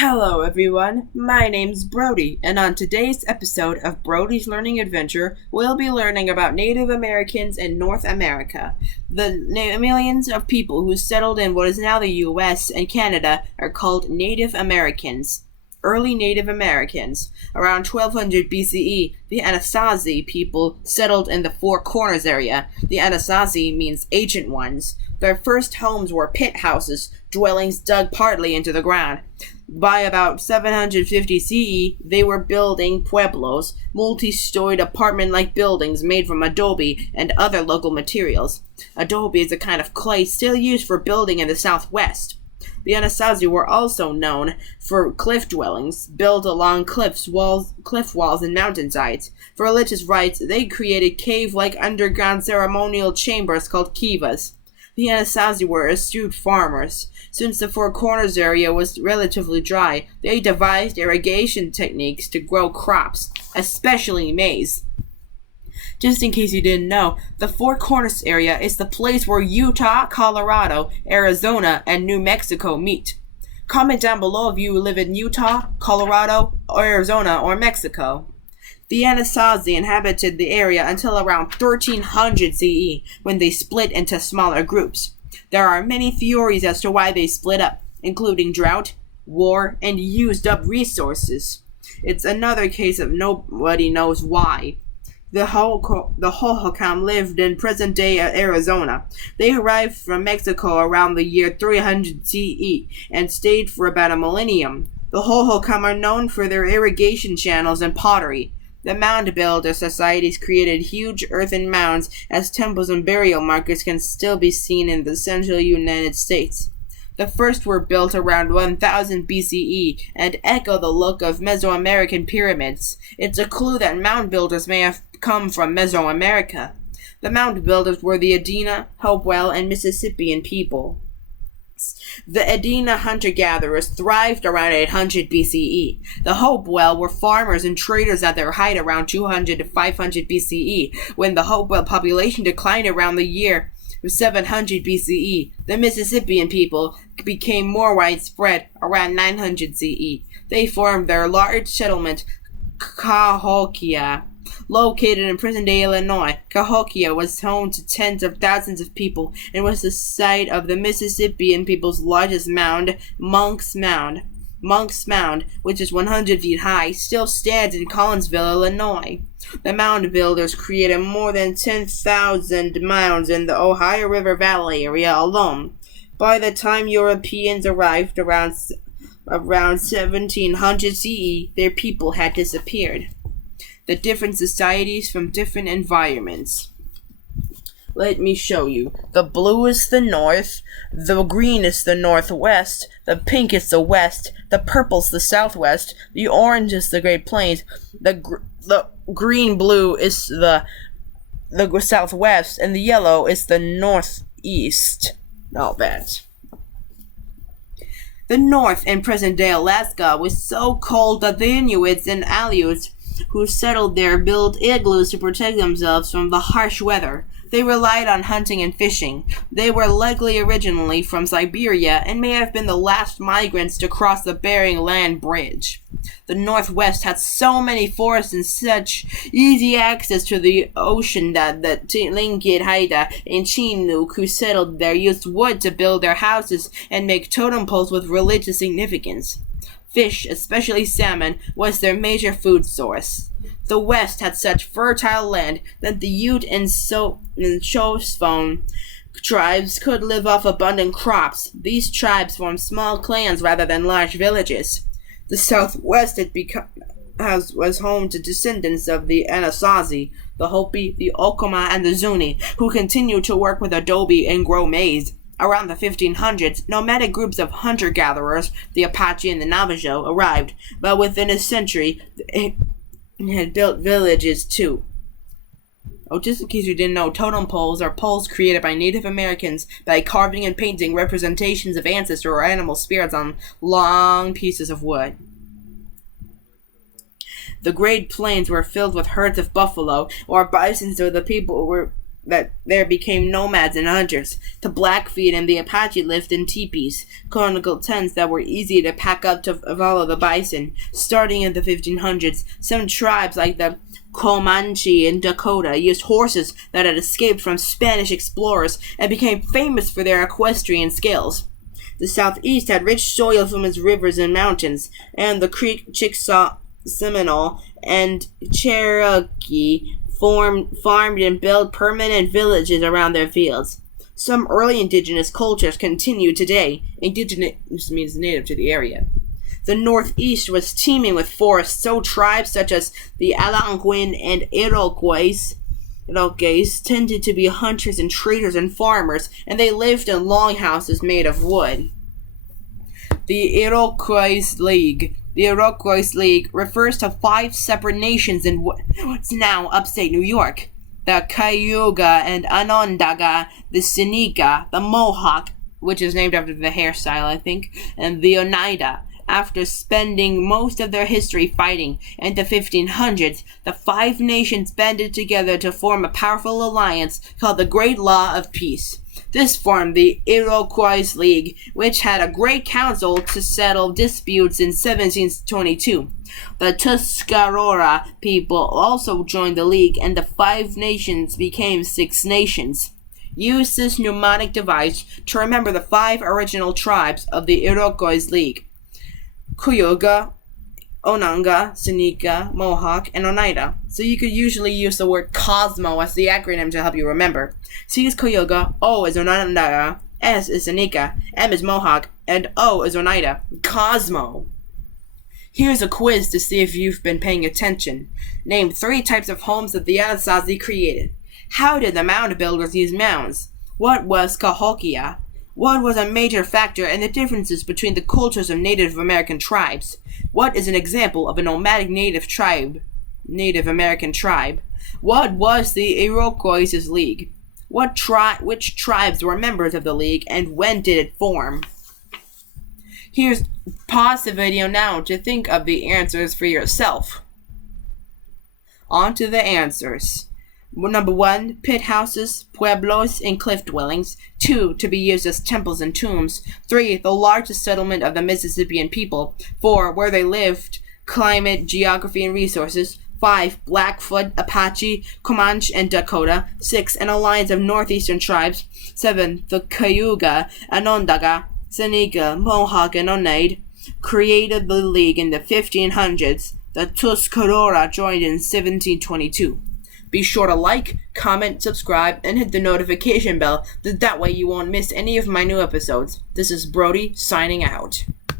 Hello everyone, my name's Brody, and on today's episode of Brody's Learning Adventure, we'll be learning about Native Americans in North America. The millions of people who settled in what is now the US and Canada are called Native Americans. Early Native Americans. Around 1200 BCE, the Anasazi people settled in the Four Corners area. The Anasazi means ancient ones. Their first homes were pit houses, dwellings dug partly into the ground. By about 750 CE, they were building pueblos, multi-storied apartment-like buildings made from adobe and other local materials. Adobe is a kind of clay still used for building in the southwest. The Anasazi were also known for cliff dwellings, built along cliff walls and mountainsides. For religious rites, they created cave-like underground ceremonial chambers called kivas. The Anasazi were astute farmers. Since the Four Corners area was relatively dry, they devised irrigation techniques to grow crops, especially maize. Just in case you didn't know, the Four Corners area is the place where Utah, Colorado, Arizona, and New Mexico meet. Comment down below if you live in Utah, Colorado, Arizona, or Mexico. The Anasazi inhabited the area until around 1300 CE, when they split into smaller groups. There are many theories as to why they split up, including drought, war, and used up resources. It's another case of nobody knows why. The Hohokam lived in present-day Arizona. They arrived from Mexico around the year 300 CE and stayed for about a millennium. The Hohokam are known for their irrigation channels and pottery. The mound builder societies created huge earthen mounds as temples and burial markers can still be seen in the central United States. The first were built around 1000 BCE and echo the look of Mesoamerican pyramids. It's a clue that mound builders may have come from Mesoamerica. The mound builders were the Adena, Hopewell, and Mississippian people. The Adena hunter-gatherers thrived around 800 BCE. The Hopewell were farmers and traders at their height around 200 to 500 BCE. When the Hopewell population declined around the year 700 BCE, the Mississippian people became more widespread around 900 CE. They formed their large settlement, Cahokia. Located in present-day Illinois, Cahokia was home to tens of thousands of people and was the site of the Mississippian people's largest mound, Monk's Mound. Monk's Mound, which is 100 feet high, still stands in Collinsville, Illinois. The mound builders created more than 10,000 mounds in the Ohio River Valley area alone. By the time Europeans arrived around 1700 CE, their people had disappeared. The different societies from different environments. Let me show you. The blue is the north, the green is the northwest, the pink is the west, the purple's the southwest, the orange is the Great Plains, the green-blue is the southwest, and the yellow is the northeast. All that. The north in present-day Alaska was so cold that the Inuits and Aleuts who settled there built igloos to protect themselves from the harsh weather. They relied on hunting and fishing. They were likely originally from Siberia and may have been the last migrants to cross the Bering Land Bridge. The Northwest had so many forests and such easy access to the ocean that the Tlingit Haida and Chinook who settled there used wood to build their houses and make totem poles with religious significance. Fish, especially salmon, was their major food source. The West had such fertile land that the Ute and Shoshone tribes could live off abundant crops. These tribes formed small clans rather than large villages. The Southwest was home to descendants of the Anasazi, the Hopi, the Okama, and the Zuni, who continued to work with adobe and grow maize. Around the 1500s, nomadic groups of hunter-gatherers, the Apache and the Navajo, arrived, but within a century, they had built villages too. Oh, just in case you didn't know, totem poles are poles created by Native Americans by carving and painting representations of ancestor or animal spirits on long pieces of wood. The Great Plains were filled with herds of buffalo or bison, so the people that there became nomads and hunters. The Blackfeet and the Apache lived in teepees, conical tents that were easy to pack up to follow the bison. Starting in the 1500s, some tribes like the Comanche in Dakota used horses that had escaped from Spanish explorers and became famous for their equestrian skills. The southeast had rich soil from its rivers and mountains, and the Creek, Chickasaw, Seminole, and Cherokee farmed and built permanent villages around their fields. Some early indigenous cultures continue today. Indigenous means native to the area. The Northeast was teeming with forests, so tribes such as the Algonquin and Iroquois tended to be hunters and traders and farmers, and they lived in longhouses made of wood. The Iroquois League. The Iroquois League refers to 5 separate nations in what's now upstate New York. The Cayuga and Onondaga, the Seneca, the Mohawk, which is named after the hairstyle, I think, and the Oneida. After spending most of their history fighting in the 1500s, the 5 nations banded together to form a powerful alliance called the Great Law of Peace. This formed the Iroquois League, which had a great council to settle disputes in 1722. The Tuscarora people also joined the league, and the 5 nations became 6 nations. Use this mnemonic device to remember the 5 original tribes of the Iroquois League: Cayuga, Ononga, Seneca, Mohawk, and Oneida. So you could usually use the word Cosmo as the acronym to help you remember. C is Cayuga, O is Onondaga, S is Seneca, M is Mohawk, and O is Oneida. Cosmo. Here's a quiz to see if you've been paying attention. Name 3 types of homes that the Anasazi created. How did the mound builders use mounds? What was Cahokia? What was a major factor in the differences between the cultures of Native American tribes? What is an example of a nomadic Native American tribe? What was the Iroquois League? Which tribes were members of the league, and when did it form? Pause the video now to think of the answers for yourself. On to the answers. Number 1, pit houses, pueblos, and cliff dwellings. 2, to be used as temples and tombs. 3, the largest settlement of the Mississippian people. 4, where they lived, climate, geography, and resources. 5, Blackfoot, Apache, Comanche, and Dakota. 6, an alliance of northeastern tribes. 7, the Cayuga, Onondaga, Seneca, Mohawk, and Oneida created the league in the 1500s. The Tuscarora joined in 1722. Be sure to like, comment, subscribe, and hit the notification bell. That way you won't miss any of my new episodes. This is Brody signing out.